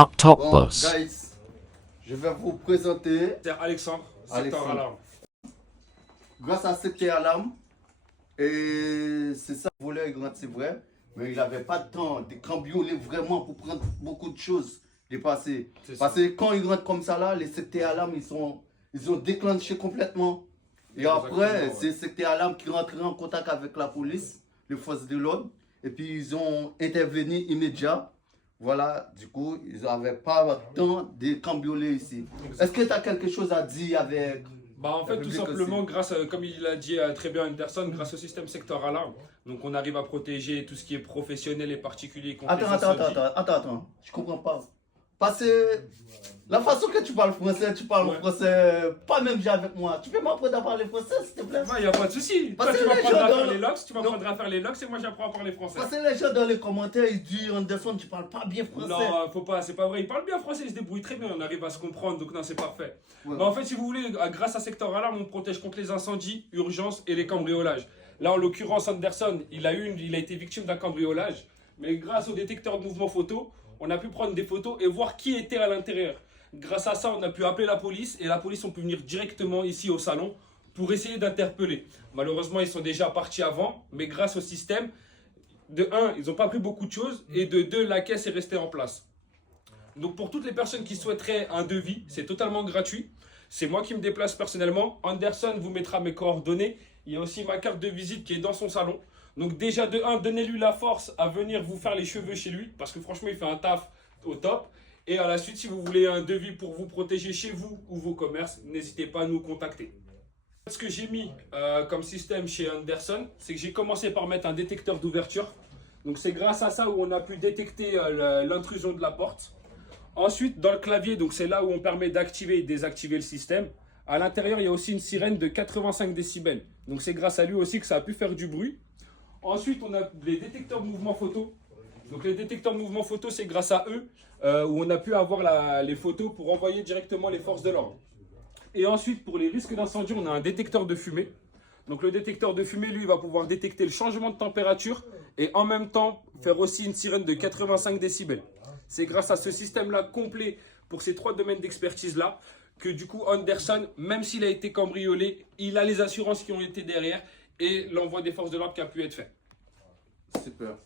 Octopus. Bon, guys, je vais vous présenter. C'est Alexandre, secteur Alexandre. alarme. Grâce à secteur alarme, et c'est ça, le voleur est grand, c'est vrai, mais il n'avait pas de temps de cambrioler vraiment pour prendre beaucoup de choses dépassées. C'est Parce ça. que quand ils rentrent comme ça là, les secteurs alarmes, ils ont déclenché complètement. Et après, Exactement, c'est les secteurs alarmes qui rentraient en contact avec la police, les forces de l'ordre, et puis ils ont intervenu immédiat. Voilà, du coup, ils n'avaient pas le temps de cambrioler ici. Est-ce que tu as quelque chose à dire avec... Bah en fait, tout public simplement, aussi. grâce, comme il l'a dit très bien Anderson, grâce au système secteur alarme, donc on arrive à protéger tout ce qui est professionnel et particulier contre les incendies. Attends, je comprends pas. Parce que la façon que tu parles français, tu parles Ouais. français pas même déjà avec moi. Tu peux m'apprendre à parler français, s'il te plaît? Il n'y a pas de souci. Parce Toi, que tu les m'apprendras gens à faire dans- les locks, tu Non. m'apprendras à faire les locks et moi j'apprends à parler français. Parce que les gens dans les commentaires, ils disent Anderson, tu parles pas bien français. Non, faut pas, c'est pas vrai. Il parle bien français, il se débrouille très bien, on arrive à se comprendre, donc non, c'est parfait. Ouais. Mais en fait, si vous voulez, grâce à Secteur Alarme, on protège contre les incendies, urgences et les cambriolages. Là, en l'occurrence, Anderson, il a été victime d'un cambriolage, mais grâce au détecteur de mouvement photo, on a pu prendre des photos et voir qui était à l'intérieur. Grâce à ça, on a pu appeler la police et la police ont pu venir directement ici au salon pour essayer d'interpeller. Malheureusement, ils sont déjà partis avant, mais grâce au système, de 1, ils n'ont pas pris beaucoup de choses, et de 2, la caisse est restée en place. Donc pour toutes les personnes qui souhaiteraient un devis, c'est totalement gratuit. C'est moi qui me déplace personnellement. Anderson vous mettra mes coordonnées. Il y a aussi ma carte de visite qui est dans son salon. Donc déjà de 1, donnez-lui la force à venir vous faire les cheveux chez lui, parce que franchement, il fait un taf au top. Et à la suite, si vous voulez un devis pour vous protéger chez vous ou vos commerces, n'hésitez pas à nous contacter. Ce que j'ai mis comme système chez Anderson, c'est que j'ai commencé par mettre un détecteur d'ouverture. Donc c'est grâce à ça où on a pu détecter l'intrusion de la porte. Ensuite, dans le clavier, donc c'est là où on permet d'activer et désactiver le système. À l'intérieur, il y a aussi une sirène de 85 décibels. Donc c'est grâce à lui aussi que ça a pu faire du bruit. Ensuite, on a les détecteurs de mouvement photo. Donc les détecteurs de mouvement photo, c'est grâce à eux où on a pu avoir les photos pour envoyer directement les forces de l'ordre. Et ensuite, pour les risques d'incendie, on a un détecteur de fumée. Donc le détecteur de fumée, lui, va pouvoir détecter le changement de température et en même temps faire aussi une sirène de 85 décibels. C'est grâce à ce système-là complet pour ces 3 domaines d'expertise-là que du coup Anderson, même s'il a été cambriolé, il a les assurances qui ont été derrière et l'envoi des forces de l'ordre qui a pu être fait. Super.